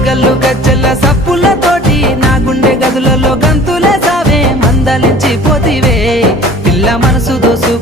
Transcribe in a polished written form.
గల్లు గజ్జల్ల సప్పులతోటి నా గుండె గదులలో గంతులే సావే మందలించి పోతివే పిల్ల మనసు దోసు